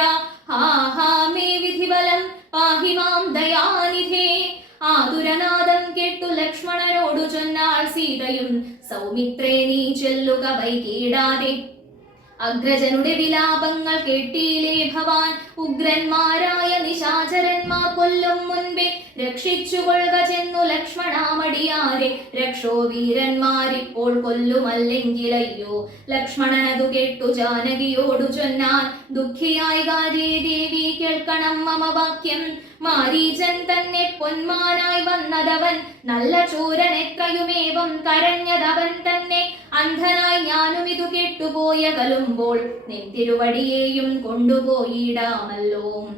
ഹാ ഹാ മേ വിധിബലം പാഹി മാം ദയാനിധേ. ആതുരനാദം കേട്ടു ലക്ഷ്മണനോടു ചൊന്നാൾ സീതയും സൗമിത്രേ നീ ചെല്ലുക വൈകിടാതെ. അഗ്രജനുടെ വിലാപങ്ങൾ കേട്ടീലേ ഭവാൻ. ഉഗ്രന്മാരായ നിശാചരന്മാർ കൊല്ലും മുൻപേ രക്ഷിച്ചുകൊള്ളുക ചെന്നു ലക്ഷ്മണാമടിയാരെ. രക്ഷോ വീരന്മാരിപ്പോൾ കൊല്ലുമല്ലെങ്കിലയ്യോ. ലക്ഷ്മണനതു കേട്ടു ജാനകിയോടു ചൊന്നാൻ ദുഃഖിയായി ഗാരേ ദേവി കേൾക്കണം മമ വാക്യം. മാരീചൻ തന്നെ പൊന്മാനായി വന്നതവൻ നല്ല ചോരൻ എത്രയുമേവം കരഞ്ഞതവൻ തന്നെ. അന്ധനായി ഞാനും ഇതു കേട്ടുപോയ കലുമ്പോൾ നിൻ തിരുവടിയെയും കൊണ്ടുപോയിടാമല്ലോ.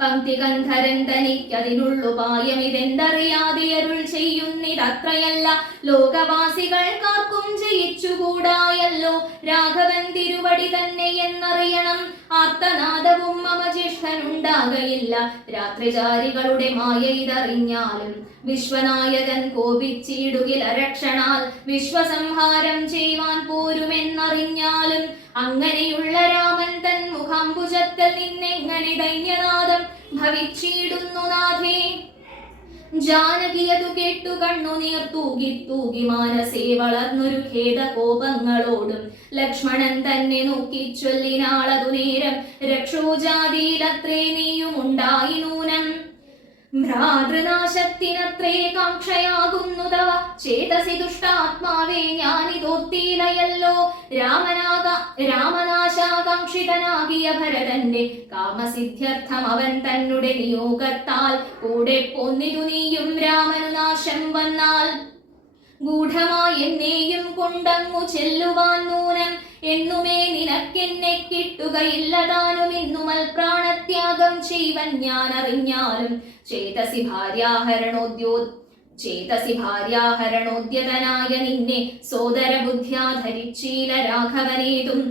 പങ്ക്തികന്ധരൻ തനിക്കതിനുള്ളുപായമിതെന്തറിയാതെ അരുൾ ചെയ്യുന്നിതത്രയല്ല ലോകവാസികൾക്കാർക്കും ജയിച്ചുകൂടായല്ലോ. രാഘവൻ തിരുവടി തന്നെ എന്നറിയണം. ആർത്തനാദവും മമ ജ്യേഷ്ഠനുണ്ടാകയില്ല. രാത്രിചാരികളുടെ മായ ഇതറിഞ്ഞാലും വിശ്വനായകൻ കോപിച്ചിടുകിൽ അരക്ഷണാൽ വിശ്വസംഹാരം ചെയ്യുവാൻ പോരുമെന്നറിഞ്ഞാലും. അങ്ങനെയുള്ള രാമൻ തൻ മുഖാംബുജത്തിൽ നിന്നെങ്ങനെ ദൈന്യനാദം ഭവിച്ചിടുന്നു നാഥേ. ജാനകിയതു കേട്ടു കണ്ണുനീർ തൂകി തൂകി മാനസേ വളർന്നൊരു ഖേദകോപങ്ങളോടും ലക്ഷ്മണൻ തന്നെ നോക്കി ചൊല്ലിനാളതു നേരം രക്ഷോജാതിയിലത്രേ നീയുമുണ്ടായി നൂനം. ഭ്രാതൃനാശത്തിനത്രേ കാക്ഷയാകുന്നു തവ ചേതസി ദുഷ്ടാത്മാവേ ഞാനിതോർത്തിയിലയല്ലോ. രാമനാശാകാംക്ഷിതനാകിയ ഭരതന്റെ കാമസിദ്ധ്യർത്ഥം അവൻ തന്നെ നിയോഗത്താൽ കൂടെ പോന്നിതു നീയും രാമനു നാശം വന്നാൽ. ഗൂഢമായി എന്നെയും കൊണ്ടങ്ങു ചെല്ലുവാൻ നൂനം എന്നുമേ നിനക്കെന്നെ കിട്ടുകയില്ലതാനും. ഇന്നുമൽ പ്രാണത്യാഗം ചെയ്വൻ ഞാൻ അറിഞ്ഞാലും ചേതസി ഭാര്യാഹരണോദ്യതനായ നിന്നെ സോദര ബുദ്ധ്യാ ധരിച്ചീല രാഘവനേതും.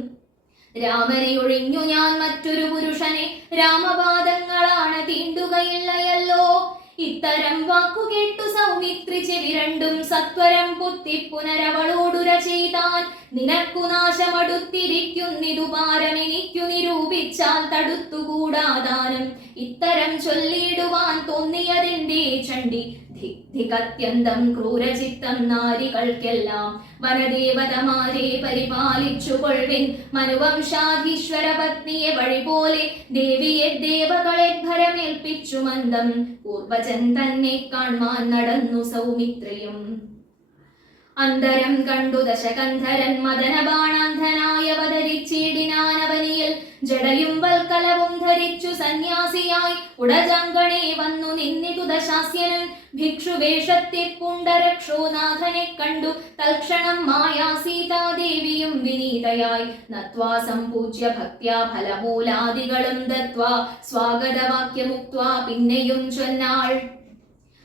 രാമനെ ഒഴിഞ്ഞു ഞാൻ മറ്റൊരു പുരുഷനെ രാമപാദങ്ങളാണ് തീണ്ടുകയില്ലയല്ലോ. ഇത്തരം വാക്കു കേട്ടു സൗമിത്രി ചെവി രണ്ടും സത്വരം പൊത്തി പുനരവളോടുര ചെയ്താൻ. നിനക്കു നാശമടുത്തിരിക്കുന്നിതു പാരമെനിക്കു നിരൂപിച്ചാൽ തടുത്തുകൂടാതാനും. ഇത്തരം ചൊല്ലിടുവാൻ തോന്നിയതെന്തേ ചണ്ഡി. ധികത്യന്തം ക്രൂരചിത്തം നാരികൾക്കെല്ലാം വനദേവതമാരെ പരിപാലിച്ചു കൊൾവിൻ. മനുവംശാധീശ്വര പത്നിയെ വഴി പോലെ ദേവിയെ ദേവകളെ ഭരമേൽപ്പിച്ചു മന്ദം പൂർവജൻ തന്നെ കാൺമാൻ നടന്നു സൗമിത്രിയും. അന്തരം കണ്ടു ദശകന്ധരൻ മദനബാണാന്ധനായവതരിച്ചിടിനാനവനിയിൽ ജടയും വൽക്കലവും ധരിച്ചു സന്യാസിയായി ഉടജാങ്കണേ വന്നു നിന്നിതു ദശാസ്യനും ഭിക്ഷുവേഷത്തെ പുണ്ടരക്ഷോനാഥനെ കണ്ടു തൽക്ഷണം മായാ സീതാദേവിയും വിനീതയായി നത്വാ സംപൂജ്യ ഭക്ത്യാ ഫലമൂലാദികളും ദത്വാ സ്വാഗതവാക്യമുക്ത്വാ പിന്നെയും ചൊന്നാൾ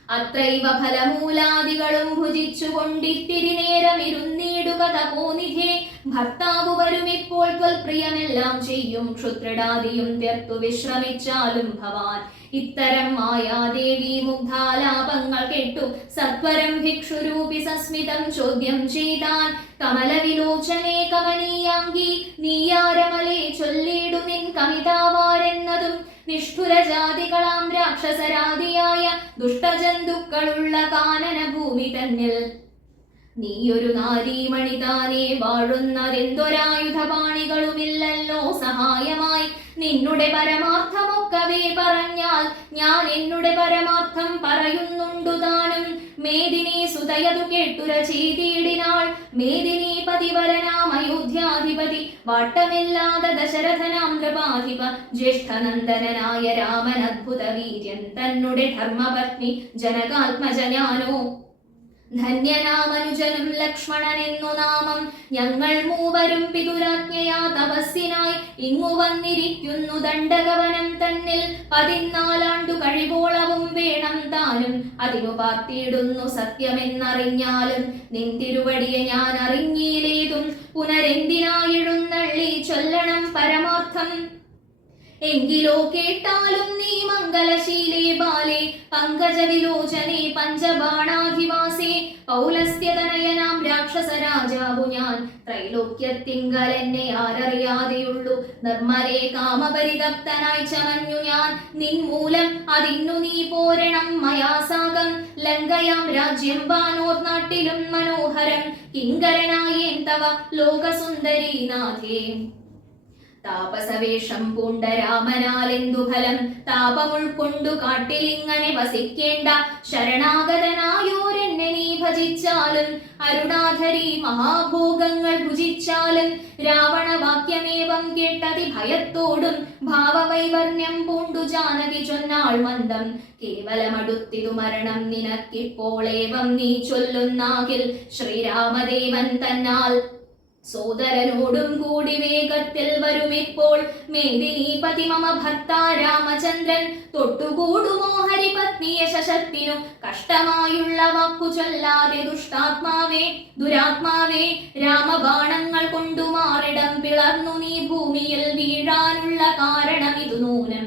അത്രൈവ ഫലമൂലാദികളും ഭുജിച്ചുകൊണ്ടിത്തിരി നേരമിരുന്നീടുക തപോനിധേ ഭർത്താവ് വരുമിപ്പോൾ ത്വൽപ്രിയമെല്ലാം ചെയ്യും ക്ഷുദ്രടാദിയും തീർത്തു വിശ്രമിച്ചാലും ഭവാൻ ഇത്തരം മായാദേവി മുഗ്ധാലാപങ്ങൾ കേട്ടു സത്വരം ഭിക്ഷുരൂപി സസ്മിതം ചോദ്യം ചെയ്താൻ കമലവിലോചനേ കമനീയാംഗി നീയാരമലേ ചൊല്ലിടു നിൻ കവിതാവാരെന്നതും നിഷ്ഠുരജാതികളാം രാക്ഷസരാദിയായ ദുഷ്ടജന്തുക്കളുള്ള കാനന ഭൂമി തന്നിൽ നീയൊരു നാരീമണി താനേ വാഴുന്നതെന്തൊരായുധപാണികളുമില്ലല്ലോ സഹായമായി നിന്നുടെ പരമാർത്ഥമൊക്കവേ പറഞ്ഞാൽ ഞാൻ എന്നുടെ പരമാർത്ഥം പറയുന്നുണ്ടു താനും മേദിനി സുതയതു കേട്ടുര ചെയ്തിടിനാൾ മേദിനി പതിവരനാം അയോധ്യാധിപതി വാട്ടമില്ലാതെ ദശരഥനാം നൃപാധിപ ജ്യേഷ്ഠനന്ദനായ രാമൻ അദ്ഭുത വീര്യൻ തന്നുടെ ധർമ്മപത്നി ജനകാത്മജനാനോ ധന്യനാമനുജനും ലക്ഷ്മണനെന്നു നാമം ഞങ്ങൾ മൂവരും പിതുരാജ്ഞയാ തപസ്സിനായി ഇങ്ങു വന്നിരിക്കുന്നു ദണ്ഡകവനം തന്നിൽ 14 കഴിവോളവും വേണം താനും അതിനു പാർത്തിയിടുന്നു സത്യമെന്നറിഞ്ഞാലും നിൻ തിരുവടിയെ ഞാൻ അറിഞ്ഞില്ലേതും പുനരെന്തിനായിഴുന്നള്ളി ചൊല്ലണം പരമാർത്ഥം എങ്കിലോ കേട്ടാലും നീ മംഗലശീലേ ബാലേ പങ്കജവിലോചനേ പഞ്ചബാണാധിവാസേ പൗലസ്ത്യതനയനാം രാക്ഷസരാജാവു ഞാൻ ത്രൈലോക്യത്തിങ്കൽ എന്നെ ആരറിയാതെയുള്ളൂ നിർമ്മലേ കാമപരിതപ്തനായി ചമഞ്ഞു ഞാൻ നിൻ മൂലം അതിന്നു നീ പോരണം മയാസാകം ലങ്കയാം രാജ്യം ബാനോർ നാട്ടിലും മനോഹരം കിങ്കരനായേൻ തവ ലോകസുന്ദരീ നാഥേ താപസവേഷം പൂണ്ട രാമനാലെന്തു ഫലം താപമുൾക്കൊണ്ടു കാട്ടിലിങ്ങനെ വസിക്കേണ്ട ശരണാഗതനായോരെന്നെ നീ ഭജിച്ചാലും അരുണാധരി മഹാഭോഗങ്ങൾ ഭുജിച്ചാലും രാവണവാക്യമേവം കേട്ടതി ഭയത്തോടും ഭാവവൈവർണ്യം പൂണ്ടു ജാനകി ചൊന്നാൾ മന്ദം കേവലമടുത്തിതു മരണം നിനക്കിപ്പോളേവം നീ ചൊല്ലുന്നാകിൽ ശ്രീരാമദേവൻ തന്നാൽ സോദരനോടും കൂടി വേഗത്തിൽ വരുമിപ്പോൾ മേദിനീപതി മമ ഭർത്താ രാമചന്ദ്രൻ തൊട്ടുകൂടുമോ ഹരിപത്നി യശസ്സത്തിനു കഷ്ടമായുള്ള വാക്കു ചൊല്ലാതെ ദുഷ്ടാത്മാവേ ദുരാത്മാവേ രാമബാണങ്ങൾ കൊണ്ടു മാറിടം പിളർന്നു നീ ഭൂമിയിൽ വീഴാനുള്ള കാരണമിതു നൂനം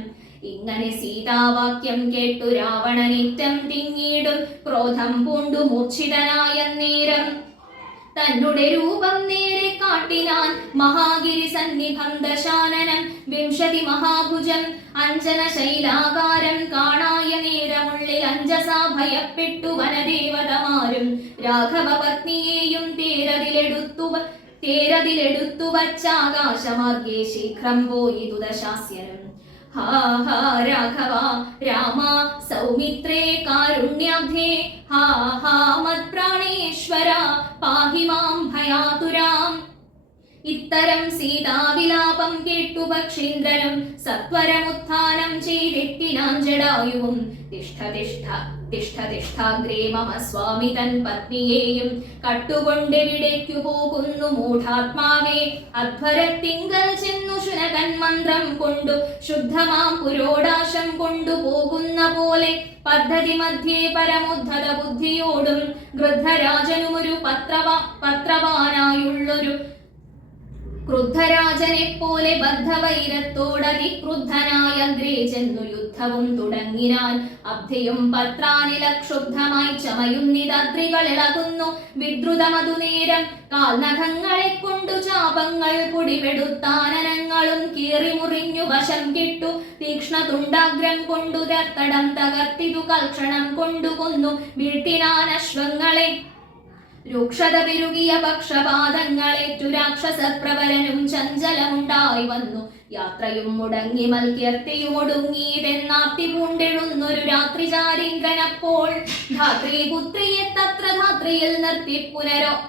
ഇങ്ങനെ സീതാവാക്യം കേട്ടു രാവണനിറ്റം തിങ്ങിടും ക്രോധം പൂണ്ടു മൂർച്ഛിതനായ നേരം തന്നുടെ രൂപം നേരെ കാട്ടിനാൻ മഹാഗിരി സന്നിഭം ദശാനനം 20 മഹാഭുജം അഞ്ജന ശൈലാകാരം കാണായ നേരമുള്ളിൽ അഞ്ജസാ ഭയപ്പെട്ടു വനദേവതമാരും രാഘവ പത്നിയെയും തേരതിലെടുത്തു വച്ചാകാശമാർഗേ ശീഘ്രം പോയിതു ദശാസ്യനും ഹാ ഹാ രാഘവ രാമ സൗമിത്രേ കാരുണ്യാബ്ധേ ഹാ ഹാ മത്പ്രാണേശ്വര പാഹി മാം ഭയാതുരാം ഇത്തരം സീതാവിലാപം കേട്ടു പക്ഷീന്ദ്രനും സത്വരമുത്ഥാനം ചെയ്തെത്തിനാൻ ജടായുവും തിഷ്ഠ തിഷ്ഠ തിഷ്ഠ തിഷ്ഠാഗ്രേ മമ സ്വാമി തൻ പത്നിയെയും കട്ടുകൊണ്ടെവിടേക്കു പോകുന്നു മൂഢാത്മാവേ അധ്വരത്തിങ്കൽ ചെന്നു ശുനകൻ മന്ത്രം കൊണ്ടു ശുദ്ധമാം പുരോടാശം കൊണ്ടു പോകുന്ന പോലെ പദ്ധതി മധ്യേ പരമുദ്ധത ബുദ്ധിയോടും ഗൃദ്ധരാജനുമൊരു പത്രവാനായുള്ളൊരു ക്രുദ്ധരാജനെ പോലെ ബദ്ധവൈരത്തോടതിക്രുദ്ധനായ അഗ്രേ ചെന്നു യുദ്ധവും തുടങ്ങിനാൻ അബ്ധിയും പത്രാനിലക്ഷുബ്ധമായി ചമയുന്നിതദ്രികൾ ഇളകുന്നു വിദ്രുതമതു നേരം കാൽനഖങ്ങളെ കൊണ്ടു ചാപങ്ങൾ പൊടിപെടുത്താനനങ്ങളും കീറിമുറിഞ്ഞു വശം കിട്ടു തീക്ഷ്ണ തുണ്ടാഗ്രം കൊണ്ടു തടം തകർത്തിതു കൽക്ഷണം കൊണ്ടു കൊന്നു വീഴ്ത്തിനാൻ അശ്വങ്ങളെ രൂക്ഷത പെരുകിയ പക്ഷപാതങ്ങളേറ്റു രാക്ഷസപ്രവരനും ചഞ്ചലമുണ്ടായി വന്നു യാത്രയും മുടങ്ങി മൽക്യർത്തിയും ഒടുങ്ങിയതെന്നാർത്തി പൂണ്ടെഴുന്നൊരു രാത്രി ചാരീന്ദ്രനപ്പോൾ ധാത്രീപുത്രിയെ തത്ര ധാത്രിയിൽ നിർത്തി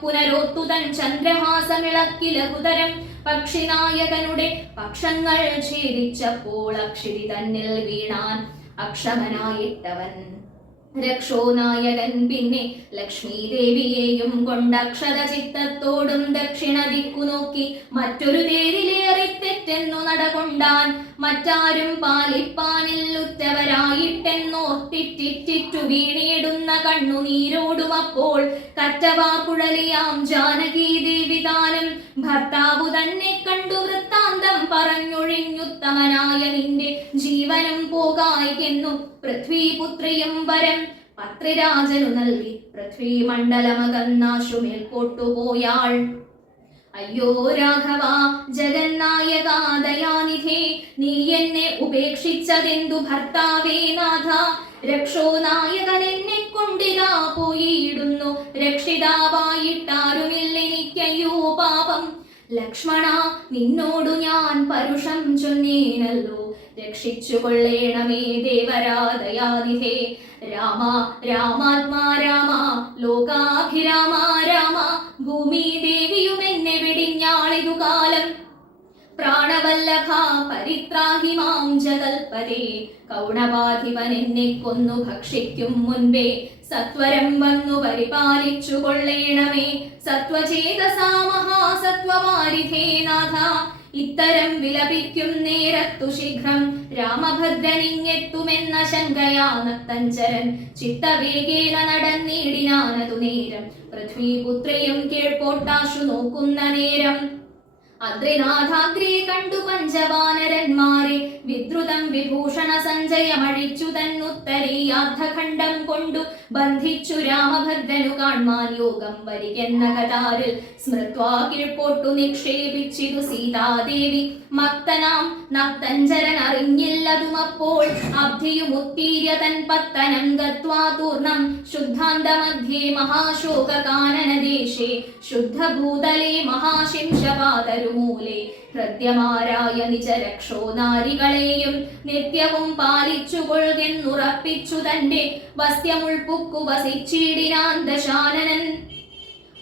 പുനരോത്തുതൻ ചന്ദ്രഹാസമിളക്കി ലഘുതരം പക്ഷിനായകനുടെ പക്ഷങ്ങൾ ഛേദിച്ചപ്പോൾ അക്ഷിതി തന്നിൽ വീണാൻ അക്ഷമനായിട്ടവൻ. രക്ഷോനായകൻ പിന്നെ ലക്ഷ്മി ദേവിയെയും കൊണ്ടക്ഷത ചിത്തത്തോടും ദക്ഷിണ ദിക്കു നോക്കി മറ്റൊരു തേരിലേറി തെറ്റെന്നു നടകൊണ്ടാൻ. മറ്റാരും പാലിപ്പാനിൽ ഉറ്റവരായിട്ടെന്നോർത്തിറ്റിറ്റു വീണിടുന്ന കണ്ണുനീരോടുമപ്പോൾ കറ്റവാക്കുഴലിയാം ജാനകീ ദേവി താനും ഭർത്താവു തന്നെ കണ്ടു വൃത്താന്തം പറഞ്ഞൊഴിഞ്ഞുത്തമനായ നിന്റെ ജീവനും പോകായിക്കെന്നു പൃഥ്വീപുത്രിയും വരം പത്രിരാജനു നൽകി പൃഥ്വീ മണ്ഡലമകന്നാശു മേൽപോട്ടുപോയാൾ. അയ്യോ രാഘവ ജഗന്നായക ദയാനിധേ, നീ എന്നെ ഉപേക്ഷിച്ചതെന്തു ഭർത്താവേ നാഥ. രക്ഷോ നായകൻ എന്നെ കൊണ്ടിതാ പോയിടുന്നു, രക്ഷിതാവായിട്ടാരുമില്ലെനിക്കയ്യോ പാപം. ലക്ഷ്മണ നിന്നോടു ഞാൻ പരുഷം ചൊന്നേനല്ലോ, രക്ഷിച്ചു കൊള്ളേണമേ ദേവരാദയാനിധേ. രാമ രാമാത്മാ രാമ ലോകാഭിരാമ രാമ, ഭൂമി ദേവിയുമെന്നെ വെടിഞ്ഞാളിതു കാലം. പ്രാണവല്ലഭ പരിത്രാഹി മാം ജഗൽപതേ, കൗണപാധിപൻ എന്നെ കൊന്നു ഭക്ഷിക്കും മുൻപേ സത്വരം വന്നു പരിപാലിച്ചു കൊള്ളേണമേ. സത്വചേതസാ മഹാസത്വവാരിധേ നാഥ, ഇത്തരം വിലപിക്കും നേരത്തു ശീഘ്രം രാമഭദ്രനിങ്ങെത്തുമെന്ന ശങ്കയാ നക്തഞ്ചരൻ ചിത്തവേഗേന നടന്നിടിനാനതു നേരം. പൃഥ്വീപുത്രിയും കീഴ്പോട്ടാശു നോക്കുന്ന നേരം അദ്രിനാഥാഗ്രേ കണ്ടു പഞ്ചവാനരന്മാരെ വിദ്രുതം വിഭൂഷണ സഞ്ജയമഴിച്ചു തന്നുത്തരീയാർദ്ധഖണ്ഡം കൊണ്ടു ബന്ധിച്ചു രാമഭദ്രനു കാൺമാൻ യോഗം വരികെന്ന കതാരിൽ സ്മൃത്വാ കീഴ്പോട്ടു നിക്ഷേപിച്ചിതു സീതാദേവി. മക്തനാം നക്തഞ്ചരൻ അറിഞ്ഞില്ലതുമപ്പോൾ അബ്ധിയുമുത്തീര്യ തൻ പത്തനം ഗത്വാ തൂർണം ശുദ്ധാന്തമധ്യേ മഹാശോക കാനനദേശേ ശുദ്ധഭൂതലേ മഹാശിംശപാതരുമൂലേ. ഹൃദ്യമാരായ നിജരക്ഷോ നാരികളെയും നിത്യവും പാലിച്ചു കൊള്ളുന്നുറപ്പിച്ചു തന്റെ വസ്ത്യമുൾപ്പുക്കു വസിച്ചിടിനാൻ ദശാനനൻ.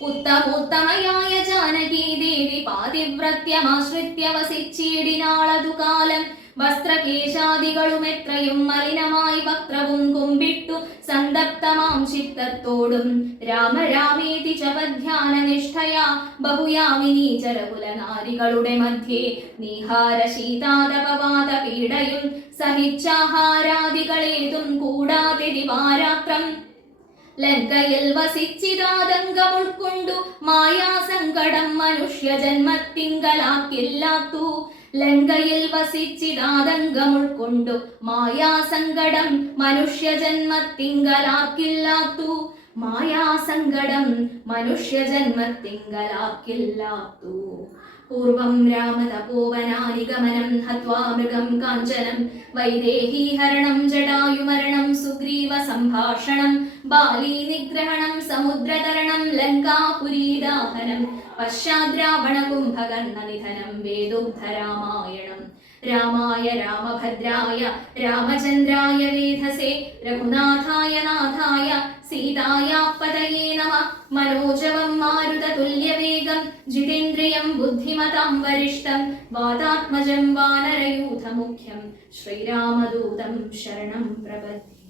ഉത്തമോത്തമയായ ജാനകീ ദേവി പാതിവ്രത്യമാശ്രിത്യ വസിച്ചിടിനാളതു കാലം. വസ്ത്രകേശാദികളും എത്രയും മലിനമായി വക്രവും കുമ്പിട്ടു സന്തപ്തമാം ചിത്തത്തോടും രാമ രാമേതി ജപധ്യാന നിഷ്ഠയാ ബഹുയാമിനീ ചരകുലനാരികളുടെ മധ്യേ നീഹാര ശീതാതപവാത പീഡയും സഹിച്ചാഹാരാദികളേതും കൂടാതെ ദിവാരാത്രം ലങ്കയിൽ വസിച്ചിതാതങ്കം ഉൾക്കൊണ്ടു മായാസങ്കടം മനുഷ്യ ജന്മത്തിങ്കലാക്കില്ലാത്തു. ലങ്കയിൽ വസിച്ചിതാതങ്കം ഉൾക്കൊണ്ടു മായാസങ്കടം മനുഷ്യ ജന്മത്തിങ്കലാക്കില്ലാത്തു. മായാസങ്കടം മനുഷ്യ ജന്മത്തിങ്കലാക്കില്ലാത്തു. പൂർവം രാമതപോവനാനിഗമനം ഹത്വാ മൃഗം കാഞ്ചനം വൈദേഹീഹരണം ജടായുമരണം സുഗ്രീവ സംഭാഷണം ബാലീ നിഗ്രഹണം സമുദ്രതരണം ലങ്കാപുരീദാഹനം പശ്ചാദ്രാവണ കുംഭകർണ നിധനം വേദോദ്ധരാമായണം. രാമായ രാമഭദ്രായ രാമചന്ദ്രായ വേധസേ രഘുനാഥായ നാഥായ സീതായാപതയേ നമഃ. മനോജവം മാരുതതുല്യവേഗം ജിതേന്ദ്രിയം ബുദ്ധിമതാം വരിഷ്ഠം വാതാത്മജം വാനരയൂഥമുഖ്യം ശ്രീരാമദൂതം ശരണം പ്രപദ്യേ.